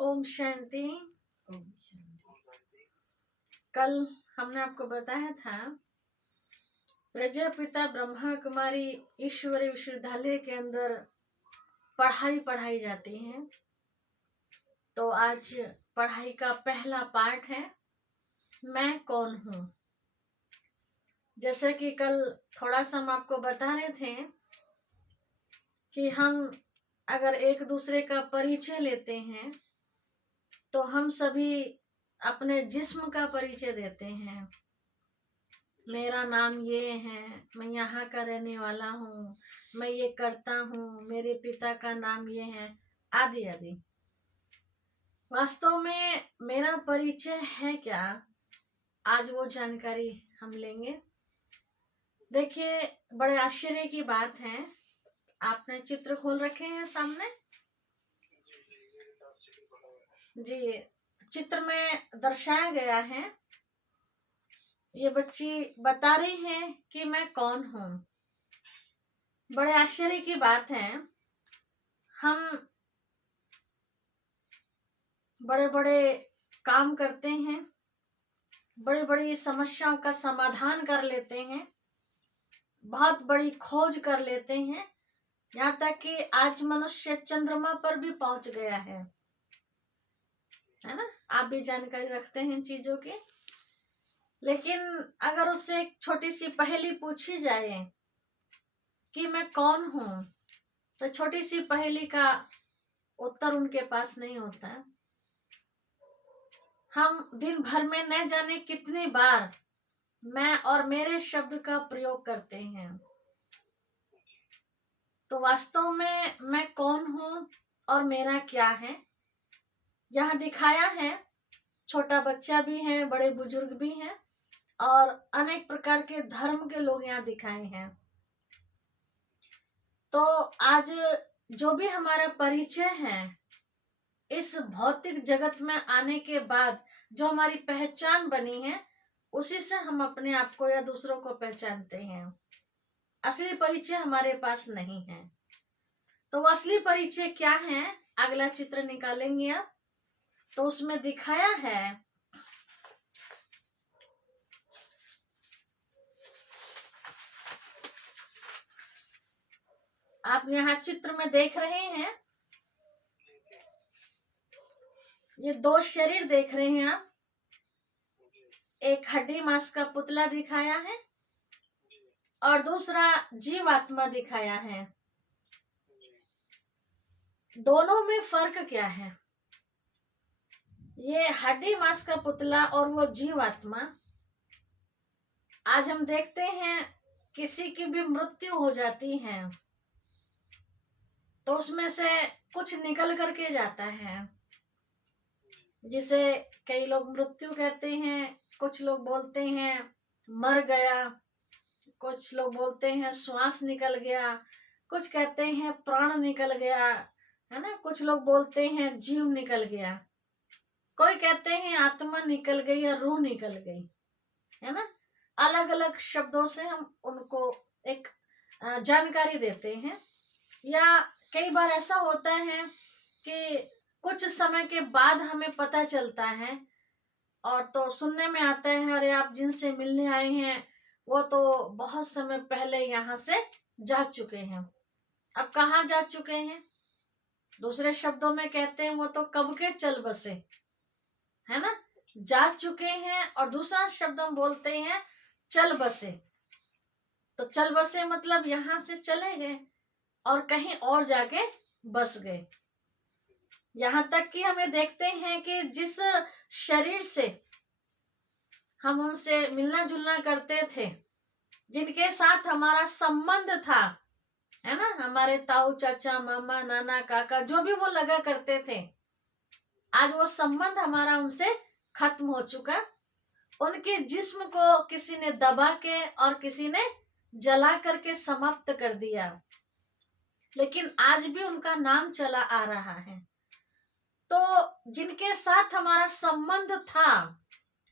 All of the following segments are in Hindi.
ओम शांति। ओम शांति। कल हमने आपको बताया था प्रजापिता ब्रह्मा कुमारी ईश्वरी विश्वविद्यालय के अंदर पढ़ाई जाती है। तो आज पढ़ाई का पहला पार्ट है, मैं कौन हूँ। जैसे कि कल थोड़ा सा हम आपको बता रहे थे कि हम अगर एक दूसरे का परिचय लेते हैं तो हम सभी अपने जिस्म का परिचय देते हैं। मेरा नाम ये है, मैं यहाँ का रहने वाला हूँ, मैं ये करता हूँ, मेरे पिता का नाम ये है, आदि आदि। वास्तव में मेरा परिचय है क्या, आज वो जानकारी हम लेंगे। देखिए, बड़े आश्चर्य की बात है, आपने चित्र खोल रखे हैं सामने जी। चित्र में दर्शाया गया है, ये बच्ची बता रही है कि मैं कौन हूँ। बड़े आश्चर्य की बात है, हम बड़े बड़े काम करते हैं, बड़ी बड़ी समस्याओं का समाधान कर लेते हैं, बहुत बड़ी खोज कर लेते हैं, यहाँ तक कि आज मनुष्य चंद्रमा पर भी पहुंच गया है ना। आप भी जानकारी रखते हैं इन चीजों की। लेकिन अगर उससे एक छोटी सी पहेली पूछी जाए कि मैं कौन हूं, तो छोटी सी पहेली का उत्तर उनके पास नहीं होता। हम दिन भर में न जाने कितनी बार मैं और मेरे शब्द का प्रयोग करते हैं। तो वास्तव में मैं कौन हूं और मेरा क्या है, यहाँ दिखाया है। छोटा बच्चा भी है, बड़े बुजुर्ग भी हैं और अनेक प्रकार के धर्म के लोग यहाँ दिखाए हैं। तो आज जो भी हमारा परिचय है, इस भौतिक जगत में आने के बाद जो हमारी पहचान बनी है, उसी से हम अपने आप को या दूसरों को पहचानते हैं। असली परिचय हमारे पास नहीं है। तो असली परिचय क्या है, अगला चित्र निकालेंगे आप, तो उसमें दिखाया है आप यहाँ चित्र में देख रहे हैं, ये दो शरीर देख रहे हैं आप। एक हड्डी मांस का पुतला दिखाया है और दूसरा जीवात्मा दिखाया है। दोनों में फर्क क्या है? ये हड्डी मांस का पुतला और वो जीवात्मा, आज हम देखते हैं किसी की भी मृत्यु हो जाती है तो उसमें से कुछ निकल करके जाता है, जिसे कई लोग मृत्यु कहते हैं, कुछ लोग बोलते हैं मर गया, कुछ लोग बोलते हैं श्वास निकल गया, कुछ कहते हैं प्राण निकल गया, है ना। कुछ लोग बोलते हैं जीव निकल गया, कोई कहते हैं आत्मा निकल गई या रूह निकल गई, है ना। अलग अलग शब्दों से हम उनको एक जानकारी देते हैं। या कई बार ऐसा होता है कि कुछ समय के बाद हमें पता चलता है और तो सुनने में आता है, अरे आप जिनसे मिलने आए हैं वो तो बहुत समय पहले यहाँ से जा चुके हैं। अब कहाँ जा चुके हैं? दूसरे शब्दों में कहते हैं वो तो कब के चल बसे, है ना, जा चुके हैं। और दूसरा शब्द हम बोलते हैं चल बसे। तो चल बसे मतलब यहाँ से चले गए और कहीं और जाके बस गए। यहाँ तक कि हमें देखते हैं कि जिस शरीर से हम उनसे मिलना जुलना करते थे, जिनके साथ हमारा संबंध था, है ना, हमारे ताऊ चाचा मामा नाना काका जो भी वो लगा करते थे, आज वो संबंध हमारा उनसे खत्म हो चुका। उनके जिस्म को किसी ने दबा के और किसी ने जला करके समाप्त कर दिया, लेकिन आज भी उनका नाम चला आ रहा है। तो जिनके साथ हमारा संबंध था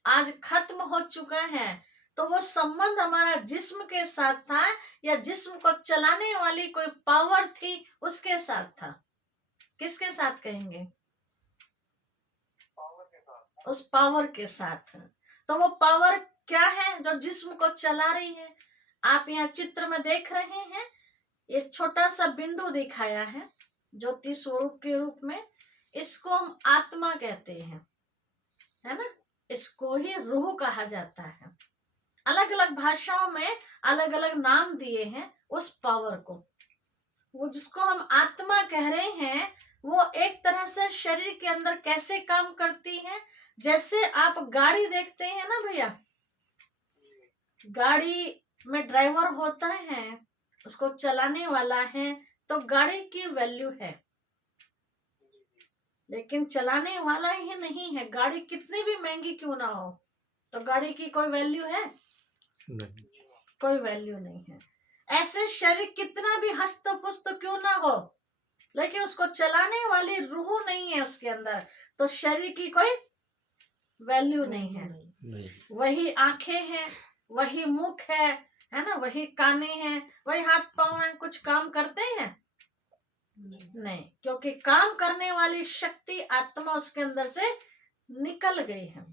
आज खत्म हो चुका है, तो वो संबंध हमारा जिस्म के साथ था या जिस्म को चलाने वाली कोई पावर थी उसके साथ था। किसके साथ कहेंगे? उस पावर के साथ। तो वो पावर क्या है जो जिस्म को चला रही है? आप यहाँ चित्र में देख रहे हैं, एक छोटा सा बिंदु दिखाया है ज्योति स्वरूप के रूप में। इसको हम आत्मा कहते हैं, है ना। इसको ही रूह कहा जाता है। अलग अलग भाषाओं में अलग अलग नाम दिए हैं उस पावर को। वो जिसको हम आत्मा कह रहे हैं, वो एक तरह से शरीर के अंदर कैसे काम करती है? जैसे आप गाड़ी देखते हैं ना भैया, गाड़ी में ड्राइवर होता है, उसको चलाने वाला है, तो गाड़ी की वैल्यू है। लेकिन चलाने वाला ही नहीं है, गाड़ी कितनी भी महंगी क्यों ना हो, तो गाड़ी की कोई वैल्यू है? नहीं, कोई वैल्यू नहीं है। ऐसे शरीर कितना भी हस्त पुस्त क्यों ना हो, लेकिन उसको चलाने वाली रूह नहीं है उसके अंदर, तो शरीर की कोई वैल्यू नहीं है। नहीं। वही आंखें हैं, वही मुख है ना, वही काने हैं, वही हाथ पांव हैं, कुछ काम करते हैं? नहीं, क्योंकि काम करने वाली शक्ति आत्मा उसके अंदर से निकल गई है।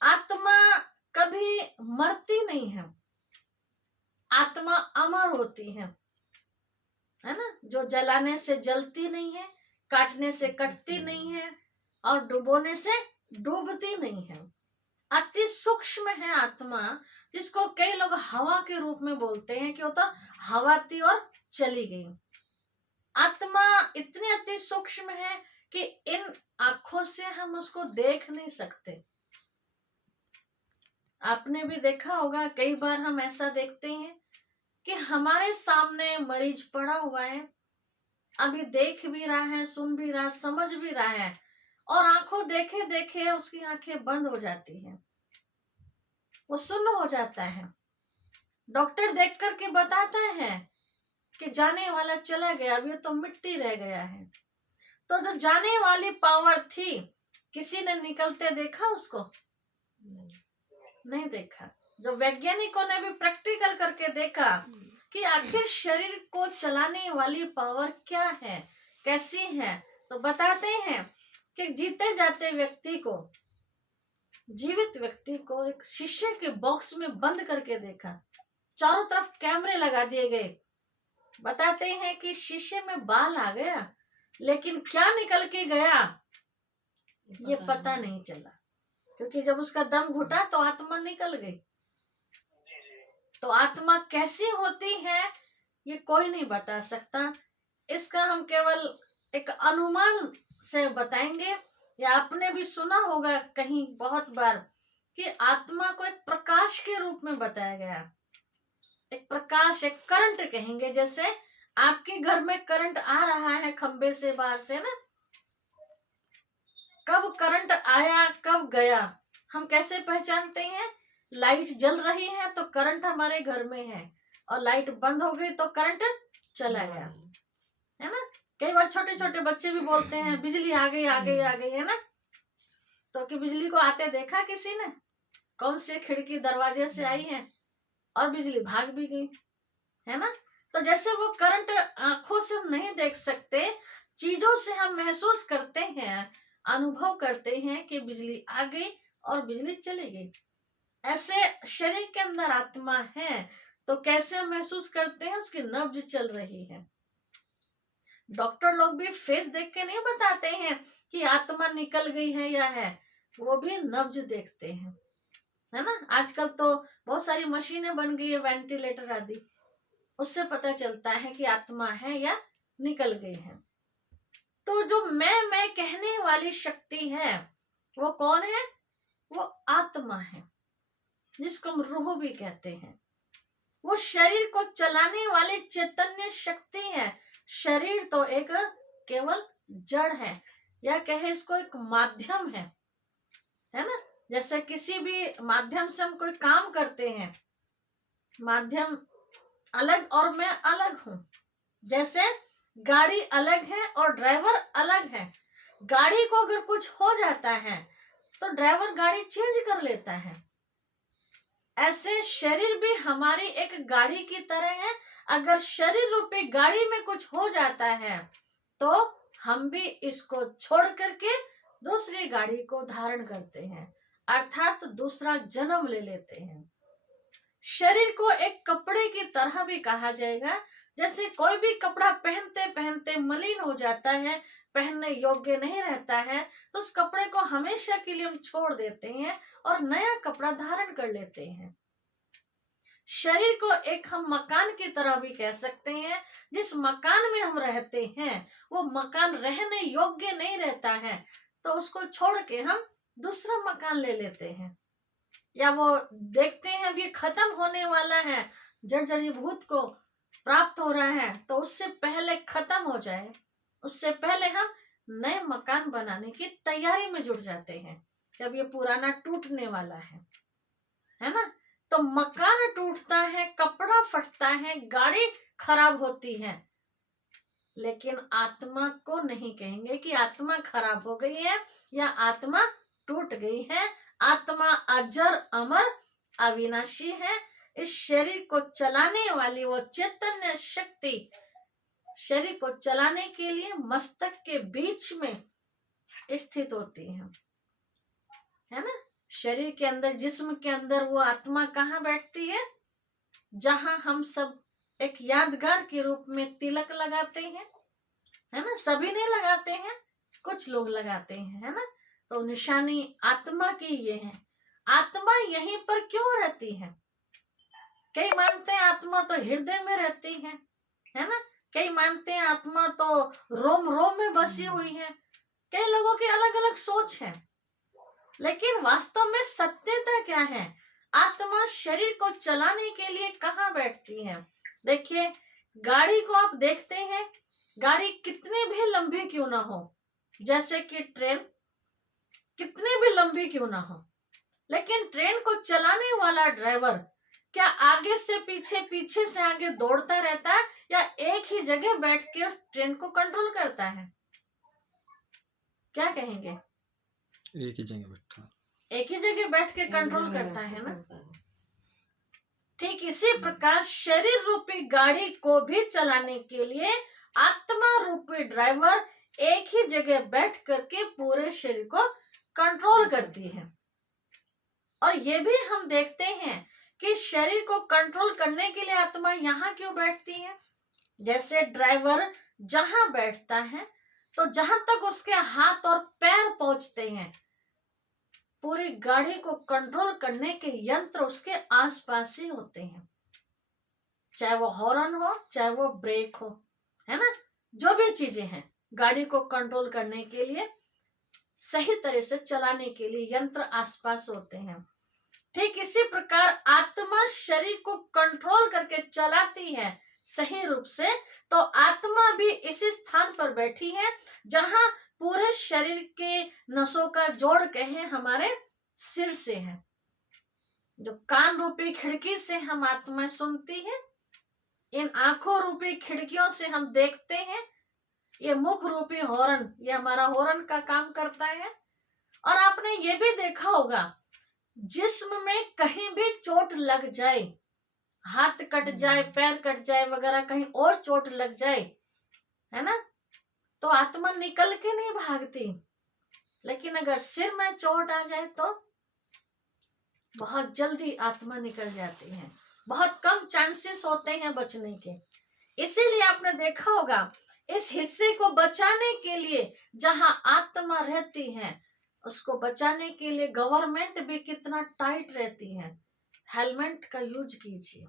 आत्मा कभी मरती नहीं है, आत्मा अमर होती है ना। जो जलाने से जलती नहीं है, काटने से कटती नहीं है, और डुबोने से डूबती नहीं है। अति सूक्ष्म है आत्मा, जिसको कई लोग हवा के रूप में बोलते हैं कि वो तो हवा थी और चली गई। आत्मा इतनी अति सूक्ष्म है कि इन आंखों से हम उसको देख नहीं सकते। आपने भी देखा होगा, कई बार हम ऐसा देखते हैं कि हमारे सामने मरीज पड़ा हुआ है, अभी देख भी रहा है, सुन भी रहा, समझ भी रहा है, और आंखों देखे देखे उसकी आंखें बंद हो जाती हैं, वो सुन्न हो जाता है। डॉक्टर देख करके बताता है कि जाने वाला चला गया, अब ये तो मिट्टी रह गया है। तो जो जाने वाली पावर थी, किसी ने निकलते देखा उसको? नहीं देखा। जो वैज्ञानिकों ने भी प्रैक्टिकल करके देखा कि आखिर शरीर को चलाने वाली पावर क्या है, कैसी है, तो बताते हैं कि जीते जाते व्यक्ति को, जीवित व्यक्ति को एक शीशे के बॉक्स में बंद करके देखा, चारों तरफ कैमरे लगा दिए गए। बताते हैं कि शीशे में बाल आ गया, लेकिन क्या निकल के गया ये पता नहीं चला, क्योंकि जब उसका दम घुटा तो आत्मा निकल गई। तो आत्मा कैसी होती है ये कोई नहीं बता सकता। इसका हम केवल एक अनुमान से बताएंगे, या आपने भी सुना होगा कहीं बहुत बार कि आत्मा को एक प्रकाश के रूप में बताया गया। एक प्रकाश, एक करंट कहेंगे, जैसे आपके घर में करंट आ रहा है खंबे से बाहर से ना, कब करंट आया कब गया हम कैसे पहचानते हैं? लाइट जल रही है तो करंट हमारे घर में है, और लाइट बंद हो गई तो करंट चला गया, है ना। कई बार छोटे छोटे बच्चे भी बोलते हैं बिजली आ गई आ गई आ गई, है ना। तो कि बिजली को आते देखा किसी ने? कौन से खिड़की दरवाजे से आई है और बिजली भाग भी गई, है ना। तो जैसे वो करंट आंखों से हम नहीं देख सकते, चीजों से हम महसूस करते हैं, अनुभव करते हैं कि बिजली आ गई और बिजली चली गई। ऐसे शरीर के अंदर आत्मा है, तो कैसे हम महसूस करते हैं? उसकी नब्ज चल रही है। डॉक्टर लोग भी फेस देख के नहीं बताते हैं कि आत्मा निकल गई है या है, वो भी नब्ज देखते हैं, है ना। आजकल तो बहुत सारी मशीनें बन गई है, वेंटिलेटर आदि, उससे पता चलता है कि आत्मा है या निकल गई है। तो जो मैं कहने वाली शक्ति है वो कौन है? वो आत्मा है, जिसको हम रूह भी कहते हैं। वो शरीर को चलाने वाली चैतन्य शक्ति है। शरीर तो एक केवल जड़ है, या कहे इसको एक माध्यम है ना। जैसे किसी भी माध्यम से हम कोई काम करते हैं, माध्यम अलग और मैं अलग हूं। जैसे गाड़ी अलग है और ड्राइवर अलग है। गाड़ी को अगर कुछ हो जाता है तो ड्राइवर गाड़ी चेंज कर लेता है। ऐसे शरीर भी हमारी एक गाड़ी की तरह है। अगर शरीर रूपी गाड़ी में कुछ हो जाता है तो हम भी इसको छोड़ करके दूसरी गाड़ी को धारण करते हैं, अर्थात दूसरा जन्म ले लेते हैं। शरीर को एक कपड़े की तरह भी कहा जाएगा। जैसे कोई भी कपड़ा पहनते पहनते मलिन हो जाता है, पहनने योग्य नहीं रहता है, तो उस कपड़े को हमेशा के लिए हम छोड़ देते हैं और नया कपड़ा धारण कर लेते हैं। शरीर को एक हम मकान की तरह भी कह सकते हैं। जिस मकान में हम रहते हैं वो मकान रहने योग्य नहीं रहता है, तो उसको छोड़ के हम दूसरा मकान ले लेते हैं। या वो देखते हैं अब ये खत्म होने वाला है, जर्जरीभूत को प्राप्त हो रहा है, तो उससे पहले खत्म हो जाए, उससे पहले हम नए मकान बनाने की तैयारी में जुट जाते हैं कि अब ये पुराना टूटने वाला है ना। तो मकान टूटता है, कपड़ा फटता है, गाड़ी खराब होती है, लेकिन आत्मा को नहीं कहेंगे कि आत्मा खराब हो गई है या आत्मा टूट गई है। आत्मा अजर अमर अविनाशी है। इस शरीर को चलाने वाली वो चैतन्य शक्ति शरीर को चलाने के लिए मस्तक के बीच में स्थित होती है ना। शरीर के अंदर, जिस्म के अंदर वो आत्मा कहाँ बैठती है? जहां हम सब एक यादगार के रूप में तिलक लगाते हैं, है ना। सभी नहीं लगाते हैं, कुछ लोग लगाते हैं, है ना। तो निशानी आत्मा की ये है। आत्मा यहीं पर क्यों रहती है? कई मानते हैं आत्मा तो हृदय में रहती है ना। कई मानते हैं आत्मा तो रोम रोम में बसी हुई है। कई लोगों की अलग अलग सोच है, लेकिन वास्तव में सत्यता क्या है? आत्मा शरीर को चलाने के लिए कहाँ बैठती है? देखिए, गाड़ी को आप देखते हैं, गाड़ी कितनी भी लंबी क्यों ना हो, जैसे कि ट्रेन कितनी भी लंबी क्यों ना हो, लेकिन ट्रेन को चलाने वाला ड्राइवर क्या आगे से पीछे, पीछे से आगे दौड़ता रहता है या एक ही जगह बैठ के ट्रेन को कंट्रोल करता है? क्या कहेंगे? एक ही जगह बैठा, एक ही जगह बैठ के कंट्रोल करता है ना। ठीक इसी प्रकार शरीर रूपी गाड़ी को भी चलाने के लिए आत्मा रूपी ड्राइवर एक ही जगह बैठ करके पूरे शरीर को कंट्रोल करती है। और ये भी हम देखते हैं कि शरीर को कंट्रोल करने के लिए आत्मा यहाँ क्यों बैठती है? जैसे ड्राइवर जहां बैठता है, तो जहां तक उसके हाथ और पैर पहुंचते हैं, पूरी गाड़ी को कंट्रोल करने के यंत्र उसके आसपास ही होते हैं। चाहे वो हॉर्न हो, चाहे वो ब्रेक हो, है ना। जो भी चीजें हैं गाड़ी को कंट्रोल करने के लिए, सही तरह से चलाने के लिए यंत्र आसपास होते हैं। ठीक इसी प्रकार आत्मा शरीर को कंट्रोल करके चलाती है सही रूप से, तो आत्मा भी इसी स्थान पर बैठी है जहां पूरे शरीर के नसों का जोड़ कहे हमारे सिर से है। जो कान रूपी खिड़की से हम आत्मा सुनती है, इन आंखों रूपी खिड़कियों से हम देखते हैं, ये मुख रूपी हॉर्न, ये हमारा हॉर्न का काम करता है। और आपने ये भी देखा होगा, जिस्म में कहीं भी चोट लग जाए, हाथ कट जाए, पैर कट जाए वगैरह, कहीं और चोट लग जाए, है ना, तो आत्मा निकल के नहीं भागती। लेकिन अगर सिर में चोट आ जाए तो बहुत जल्दी आत्मा निकल जाती है। बहुत कम चांसेस होते हैं बचने के। इसीलिए आपने देखा होगा, इस हिस्से को बचाने के लिए जहां आत्मा रहती है, उसको बचाने के लिए गवर्नमेंट भी कितना टाइट रहती है। हेलमेट का यूज कीजिए,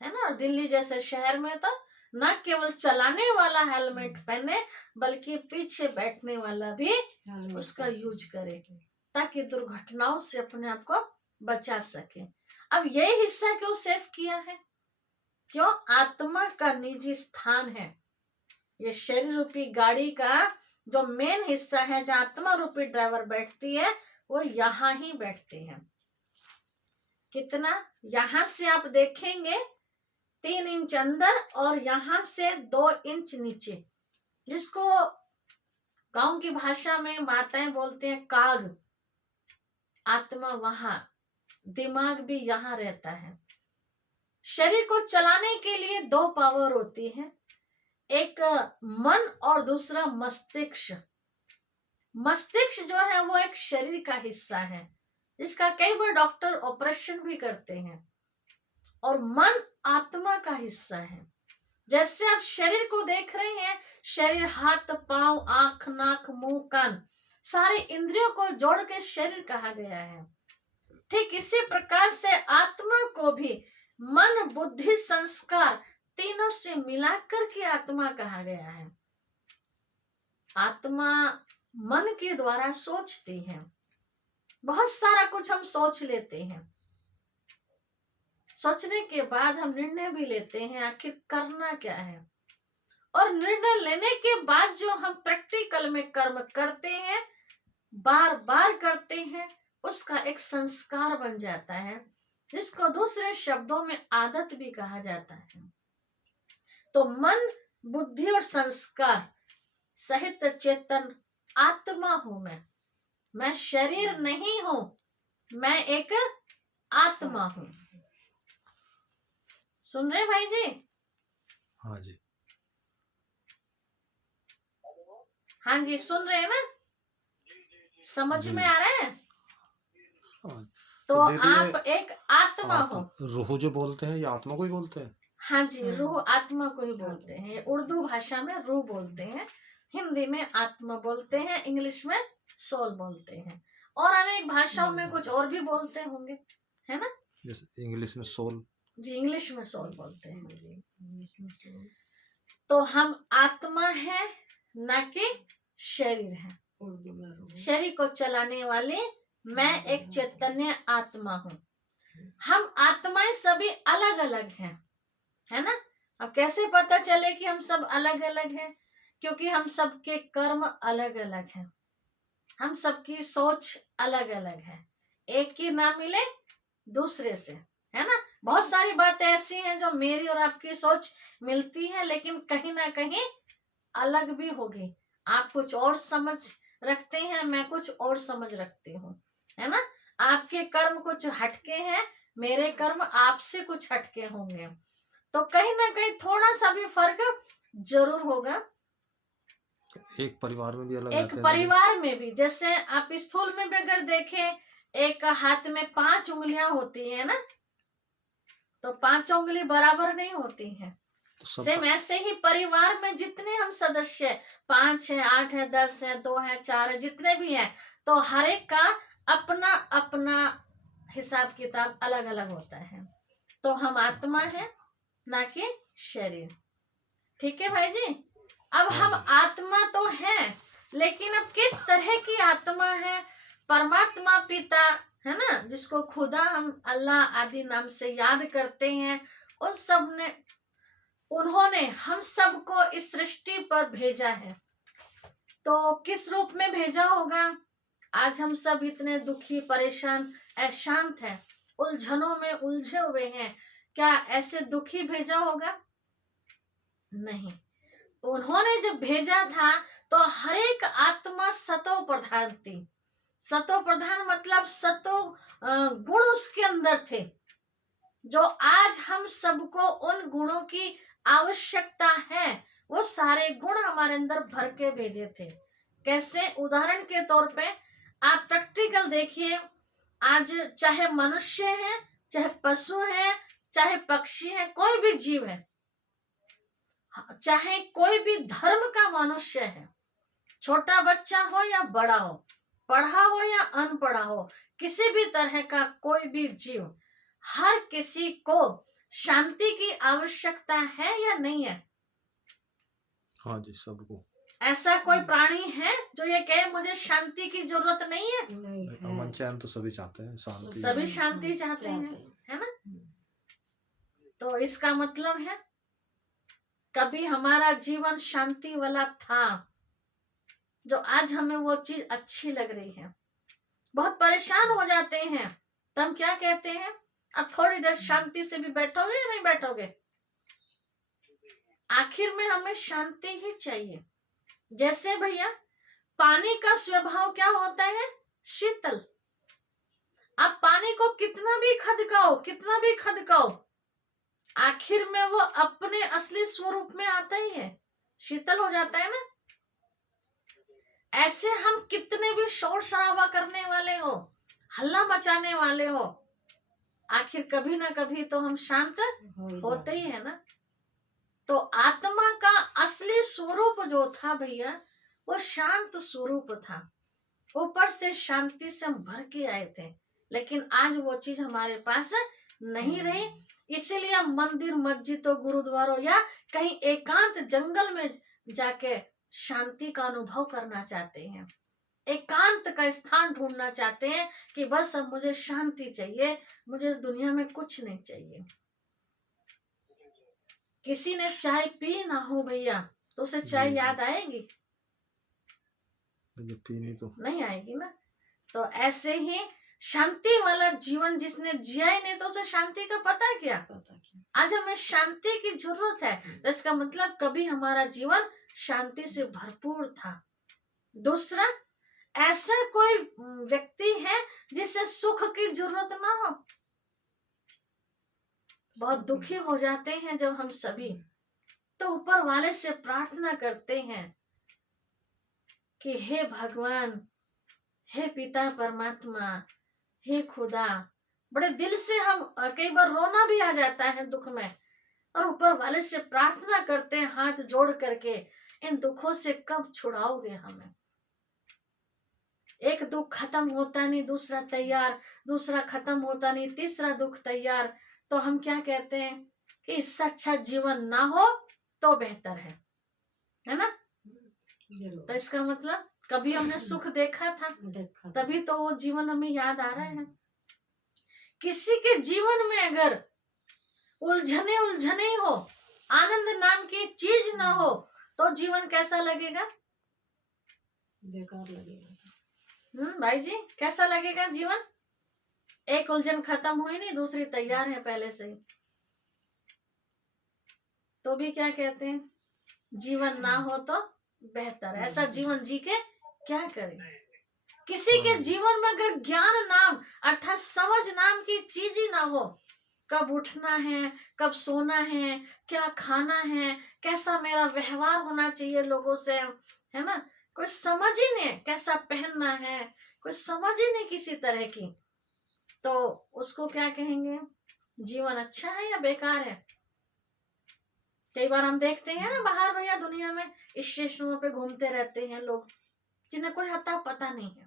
है ना। दिल्ली जैसे शहर में तो न केवल चलाने वाला हेलमेट पहने, बल्कि पीछे बैठने वाला भी उसका यूज करे, ताकि दुर्घटनाओं से अपने आप को बचा सके। अब ये हिस्सा क्यों सेफ किया है? क्यों? आत्मा का निजी स्थान है। ये शरीर रूपी गाड़ी का जो मेन हिस्सा है, जहां आत्मा रूपी ड्राइवर बैठती है, वो यहाँ ही बैठते हैं। कितना? यहां से आप देखेंगे 3 इंच अंदर और यहां से 2 इंच नीचे, जिसको गांव की भाषा में माताएं बोलते हैं काग। आत्मा वहां, दिमाग भी यहां रहता है। शरीर को चलाने के लिए 2 पावर होती है, एक मन और दूसरा मस्तिष्क। मस्तिष्क जो है वो एक शरीर का हिस्सा है, जिसका कई बार डॉक्टर ऑपरेशन भी करते हैं। और मन आत्मा का हिस्सा है। जैसे आप शरीर को देख रहे हैं, शरीर हाथ पांव आंख नाक मुंह कान सारे इंद्रियों को जोड़ के शरीर कहा गया है। ठीक इसी प्रकार से आत्मा को भी मन बुद्धि संस्कार तीनों से मिलाकर के आत्मा कहा गया है। आत्मा मन के द्वारा सोचती है, बहुत सारा कुछ हम सोच लेते हैं। सोचने के बाद हम निर्णय भी लेते हैं आखिर करना क्या है, और निर्णय लेने के बाद जो हम प्रैक्टिकल में कर्म करते हैं, बार बार करते हैं, उसका एक संस्कार बन जाता है, जिसको दूसरे शब्दों में आदत भी कहा जाता है। तो मन बुद्धि और संस्कार सहित चेतन आत्मा हूं मैं शरीर नहीं हूं, मैं एक आत्मा हूं। सुन रहे भाई जी? हाँ जी। हाँ जी, सुन रहे हैं ना? समझ जी। में आ रहा है? हाँ, तो दीदी आप एक आत्मा हो। रूह जो बोलते हैं ये आत्मा को ही बोलते हैं? हाँ जी, रूह आत्मा को ही बोलते हैं। ये उर्दू भाषा में रूह बोलते हैं, हिंदी में आत्मा बोलते हैं, इंग्लिश में सोल बोलते हैं, और अनेक भाषाओं में कुछ और भी बोलते होंगे, है ना? जैसे इंग्लिश में सोल। जी, इंग्लिश में सोल बोलते हैं। इंग्लिश में सोल। तो हम आत्मा है, न कि शरीर है। उर्दू में रूह। शरीर को चलाने वाले मैं एक चैतन्य आत्मा हूँ। हम आत्माएं सभी अलग अलग हैं, है ना? अब कैसे पता चले कि हम सब अलग अलग हैं? क्योंकि हम सबके कर्म अलग अलग हैं, हम सबकी सोच अलग अलग है। एक की ना मिले दूसरे से, है ना? बहुत सारी बातें ऐसी हैं जो मेरी और आपकी सोच मिलती है, लेकिन कहीं ना कहीं अलग भी होगी। आप कुछ और समझ रखते हैं, मैं कुछ और समझ रखती हूँ, है ना? आपके कर्म कुछ हटके हैं, मेरे कर्म आपसे कुछ हटके होंगे, तो कहीं ना कहीं थोड़ा सा भी फर्क जरूर होगा। एक परिवार में भी अलग एक रहते हैं परिवार में भी, जैसे आप स्थूल में भी अगर देखें, एक हाथ में 5 उंगलियां होती है ना, तो 5 उंगली बराबर नहीं होती हैं। तो सेम ऐसे ही परिवार में जितने हम सदस्य 5 है 8 है 10 है 2 है 4 है, जितने भी हैं, तो हर एक का अपना अपना हिसाब किताब अलग अलग होता है। तो हम आत्मा है, ना कि शरीर। ठीक है भाई जी? अब हम आत्मा तो है, लेकिन अब किस तरह की आत्मा है? परमात्मा पिता, है ना, जिसको खुदा हम अल्लाह आदि नाम से याद करते हैं, उन सब ने, उन्होंने हम सबको इस सृष्टि पर भेजा है। तो किस रूप में भेजा होगा? आज हम सब इतने दुखी परेशान अशांत हैं, उलझनों में उलझे हुए हैं, क्या ऐसे दुखी भेजा होगा? नहीं। उन्होंने जब भेजा था तो हर एक आत्मा सतो प्रधान थी। सतो प्रधान मतलब सतो गुण उसके अंदर थे, जो आज हम सबको उन गुणों की आवश्यकता है, वो सारे गुण हमारे अंदर भर के भेजे थे। कैसे? उदाहरण के तौर पे आप प्रैक्टिकल देखिए, आज चाहे मनुष्य है, चाहे पशु है, चाहे पक्षी है, कोई भी जीव है, चाहे कोई भी धर्म का मनुष्य है, छोटा बच्चा हो या बड़ा हो, पढ़ा हो या अनपढ़ा हो, किसी भी तरह का कोई भी जीव, हर किसी को शांति की आवश्यकता है या नहीं है? हाँ जी, सबको। ऐसा कोई प्राणी है जो ये कहे मुझे शांति की जरूरत नहीं है? नहीं है। अमन चैन तो सभी चाहते हैं, शांति। सभी शांति चाहते हैं, है ना? तो इसका मतलब है कभी हमारा जीवन शांति वाला था, जो आज हमें वो चीज अच्छी लग रही है, बहुत परेशान हो जाते हैं, तो हम क्या कहते हैं? अब थोड़ी देर शांति से भी बैठोगे या नहीं बैठोगे? आखिर में हमें शांति ही चाहिए। जैसे भैया पानी का स्वभाव क्या होता है? शीतल। आप पानी को कितना भी खदकाओ, कितना भी खदकाओ, आखिर में वो अपने असली स्वरूप में आता ही है, शीतल हो जाता है ना। ऐसे हम कितने भी शोर शराबा करने वाले हो, हल्ला मचाने वाले हो, आखिर कभी ना कभी तो हम शांत होते ही है ना। तो आत्मा का असली स्वरूप जो था भैया, वो शांत स्वरूप था। ऊपर से शांति से हम भर के आए थे, लेकिन आज वो चीज हमारे पास नहीं रही। इसीलिए हम मंदिर, मस्जिदों, गुरुद्वारों या कहीं एकांत जंगल में जाके शांति का अनुभव करना चाहते हैं, एकांत का स्थान ढूंढना चाहते हैं कि बस अब मुझे शांति चाहिए, मुझे इस दुनिया में कुछ नहीं चाहिए। किसी ने चाय पी ना हो भैया तो उसे चाय जी। याद आएगी? जब पीनी तो नहीं आएगी ना। तो ऐसे ही शांति वाला जीवन जिसने जिया ही नहीं तो उसे शांति का पता क्या। पता क्या। आज हमें शांति की जरूरत है, तो इसका मतलब कभी हमारा जीवन शांति से भरपूर था। दूसरा, ऐसा कोई व्यक्ति है जिसे सुख की जरूरत ना हो? बहुत दुखी हो जाते हैं जब हम सभी, तो ऊपर वाले से प्रार्थना करते हैं कि हे भगवान, हे पिता परमात्मा, हे खुदा। बड़े दिल से हम कई बार रोना भी आ जाता है दुख में, और ऊपर वाले से प्रार्थना करते हैं हाथ जोड़ करके, इन दुखों से कब छुड़ाओगे हमें। एक दुख खत्म होता नहीं दूसरा तैयार, दूसरा खत्म होता नहीं तीसरा दुख तैयार। तो हम क्या कहते हैं कि इससे अच्छा जीवन ना हो तो बेहतर है ना। तो इसका मतलब कभी हमने सुख देखा था, तभी तो वो जीवन हमें याद आ रहा है। किसी के जीवन में अगर उलझने उलझने हो, आनंद नाम की चीज ना हो, तो जीवन कैसा लगेगा? बेकार लगेगा। भाई जी, कैसा लगेगा जीवन? एक उलझन खत्म हुई नहीं, दूसरी तैयार है पहले से ही। तो भी क्या कहते हैं, जीवन ना हो तो बेहतर। ऐसा जीवन जी के क्या करें। किसी के जीवन में अगर ज्ञान नाम अर्थात समझ नाम की चीज ही ना हो, कब उठना है, कब सोना है, क्या खाना है, कैसा मेरा व्यवहार होना चाहिए लोगों से, है ना, कोई समझ ही नहीं, कैसा पहनना है, कोई समझ ही नहीं किसी तरह की, तो उसको क्या कहेंगे, जीवन अच्छा है या बेकार है। कई बार हम देखते हैं ना बाहर भैया दुनिया में स्टेशनों पे घूमते रहते हैं लोग, जिन्हें कोई अता पता नहीं है,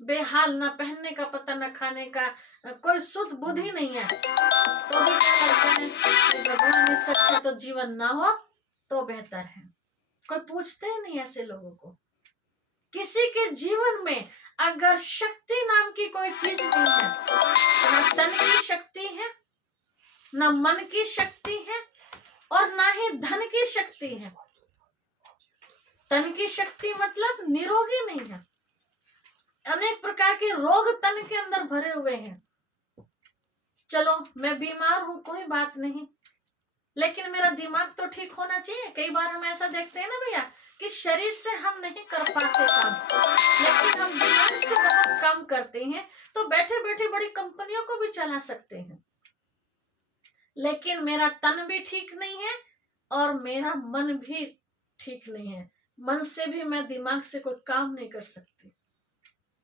बेहाल, ना पहनने का पता, ना खाने का, कोई शुद्ध बुद्धि नहीं है। तो भी क्या लगता है कि भगवान इससे अच्छा तो जीवन ना हो तो बेहतर है। कोई पूछते ही नहीं ऐसे लोगों को। किसी के जीवन में अगर शक्ति नाम की कोई चीज नहीं है, ना तन की शक्ति है, ना मन की शक्ति है, और ना ही धन की शक्ति है। तन की शक्ति मतलब निरोगी नहीं है, अनेक प्रकार के रोग तन के अंदर भरे हुए हैं। चलो मैं बीमार हूं कोई बात नहीं, लेकिन मेरा दिमाग तो ठीक होना चाहिए। कई बार हम ऐसा देखते हैं ना भैया कि शरीर से हम नहीं कर पाते काम, लेकिन हम दिमाग से बहुत काम करते हैं, तो बैठे बैठे बड़ी कंपनियों को भी चला सकते हैं। लेकिन मेरा तन भी ठीक नहीं है और मेरा मन भी ठीक नहीं है, मन से भी मैं दिमाग से कोई काम नहीं कर सकती।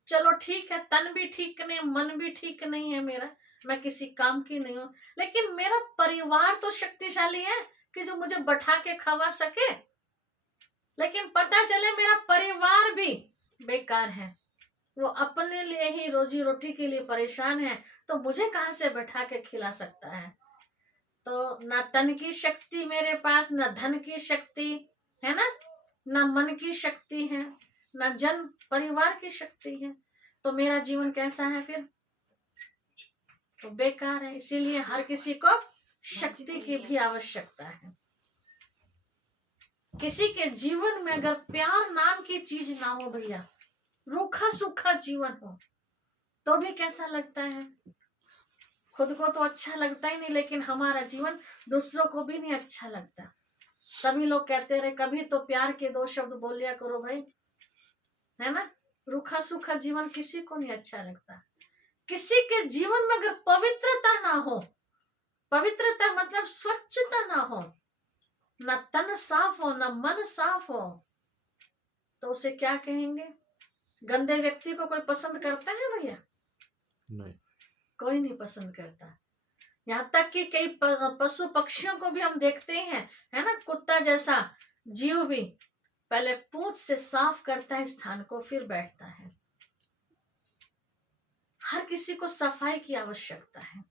चलो ठीक है, तन भी ठीक नहीं, मन भी ठीक नहीं है मेरा, मैं किसी काम की नहीं हूं, लेकिन मेरा परिवार तो शक्तिशाली है कि जो मुझे बैठा के खवा सके। लेकिन पता चले मेरा परिवार भी बेकार है, वो अपने लिए ही रोजी रोटी के लिए परेशान है, तो मुझे कहां से बैठा के खिला सकता है। तो ना तन की शक्ति मेरे पास, ना धन की शक्ति है ना मन की शक्ति है, ना जन परिवार की शक्ति है, तो मेरा जीवन कैसा है फिर, तो बेकार है। इसीलिए हर किसी को शक्ति की भी आवश्यकता है। किसी के जीवन में अगर प्यार नाम की चीज ना हो भैया, रूखा सूखा जीवन हो, तो भी कैसा लगता है, खुद को तो अच्छा लगता ही नहीं, लेकिन हमारा जीवन दूसरों को भी नहीं अच्छा लगता। तभी लोग कहते रहे कभी तो प्यार के दो शब्द बोलिया करो भाई, है ना। रूखा सूखा जीवन किसी को नहीं अच्छा लगता। किसी के जीवन में अगर पवित्रता ना हो, पवित्रता मतलब स्वच्छता ना हो, ना तन साफ हो, ना मन साफ हो, तो उसे क्या कहेंगे? गंदे व्यक्ति को कोई पसंद करता है भैया? नहीं। कोई नहीं पसंद करता। यहाँ तक कि कई पशु पक्षियों को भी हम देखते हैं, है ना, कुत्ता जैसा जीव भी पहले पूंछ से साफ करता है स्थान को, फिर बैठता है। हर किसी को सफाई की आवश्यकता है,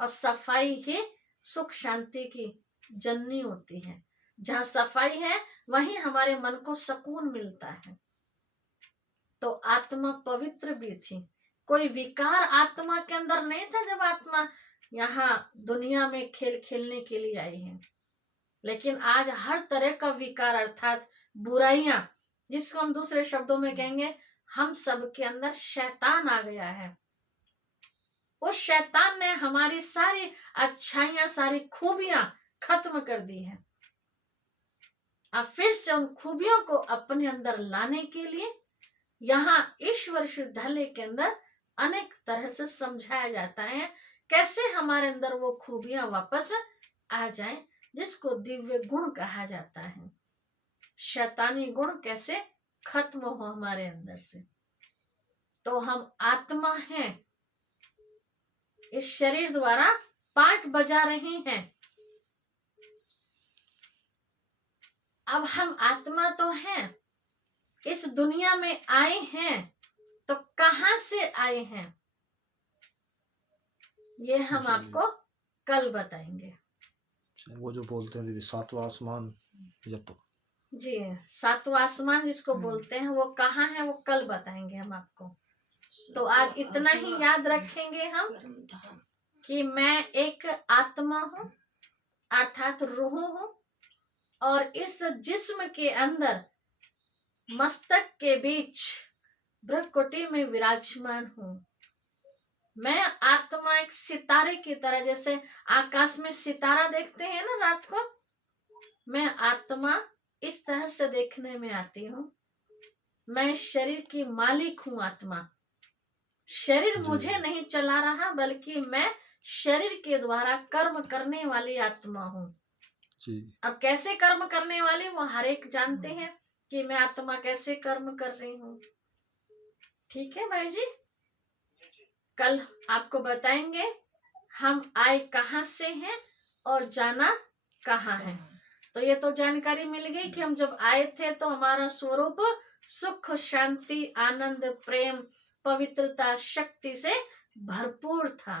और सफाई ही सुख शांति की जननी होती है। जहाँ सफाई है वहीं हमारे मन को सुकून मिलता है। तो आत्मा पवित्र भी थी, कोई विकार आत्मा के अंदर नहीं था जब आत्मा यहाँ दुनिया में खेल खेलने के लिए आई है। लेकिन आज हर तरह का विकार अर्थात बुराइयां, जिसको हम दूसरे शब्दों में कहेंगे, हम सब के अंदर शैतान आ गया है। उस शैतान ने हमारी सारी अच्छाइयां, सारी खूबियां खत्म कर दी है। अब फिर से उन खूबियों को अपने अंदर लाने के लिए यहाँ ईश्वर विश्वविद्यालय के अंदर अनेक तरह से समझाया जाता है कैसे हमारे अंदर वो खूबियां वापस आ जाएं, जिसको दिव्य गुण कहा जाता है। शैतानी गुण कैसे खत्म हो हमारे अंदर से। तो हम आत्मा हैं, इस शरीर द्वारा पाठ बजा रहे हैं। अब हम आत्मा तो हैं, इस दुनिया में आए हैं, तो कहां से आए हैं ये हम आपको कल बताएंगे। वो जो बोलते हैं दीदी सातवां आसमान, जब जी, सातवां आसमान जिसको बोलते हैं वो कहाँ है वो कल बताएंगे हम आपको। तो आज इतना ही याद रखेंगे हम कि मैं एक आत्मा हूँ अर्थात रूह हूँ, और इस जिस्म के अंदर मस्तक के बीच भ्रुकुटी में विराजमान हूँ। मैं आत्मा एक सितारे की तरह, जैसे आकाश में सितारा देखते हैं ना रात को, मैं आत्मा इस तरह से देखने में आती हूँ। मैं शरीर की मालिक हूँ आत्मा। शरीर मुझे नहीं चला रहा, बल्कि मैं शरीर के द्वारा कर्म करने वाली आत्मा हूँ। अब कैसे कर्म करने वाली वो हर एक जानते हैं कि मैं आत्मा कैसे कर्म कर रही हूँ। ठीक है भाई जी, कल आपको बताएंगे हम आए कहाँ से हैं और जाना कहाँ है। तो ये तो जानकारी मिल गई कि हम जब आए थे तो हमारा स्वरूप सुख, शांति, आनंद, प्रेम, पवित्रता, शक्ति से भरपूर था।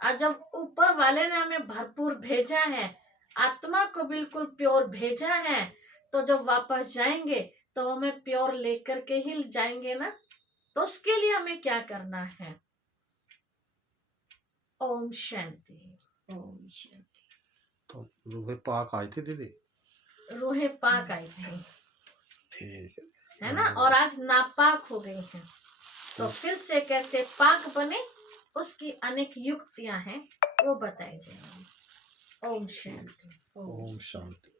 और जब ऊपर वाले ने हमें भरपूर भेजा है, आत्मा को बिल्कुल प्योर भेजा है, तो जब वापस जाएंगे तो हमें प्योर लेकर के ही जाएंगे ना। तो उसके लिए हमें क्या करना है? ओम शांति। ओम शांति। तो रूहे पाक आई थी दीदी? रूहे पाक आई थी, ठीक है ना, और आज नापाक हो गई हैं। तो फिर से कैसे पाक बने उसकी अनेक युक्तियां हैं, वो बताई जाएंगी। ओम शांति। ओम शांति।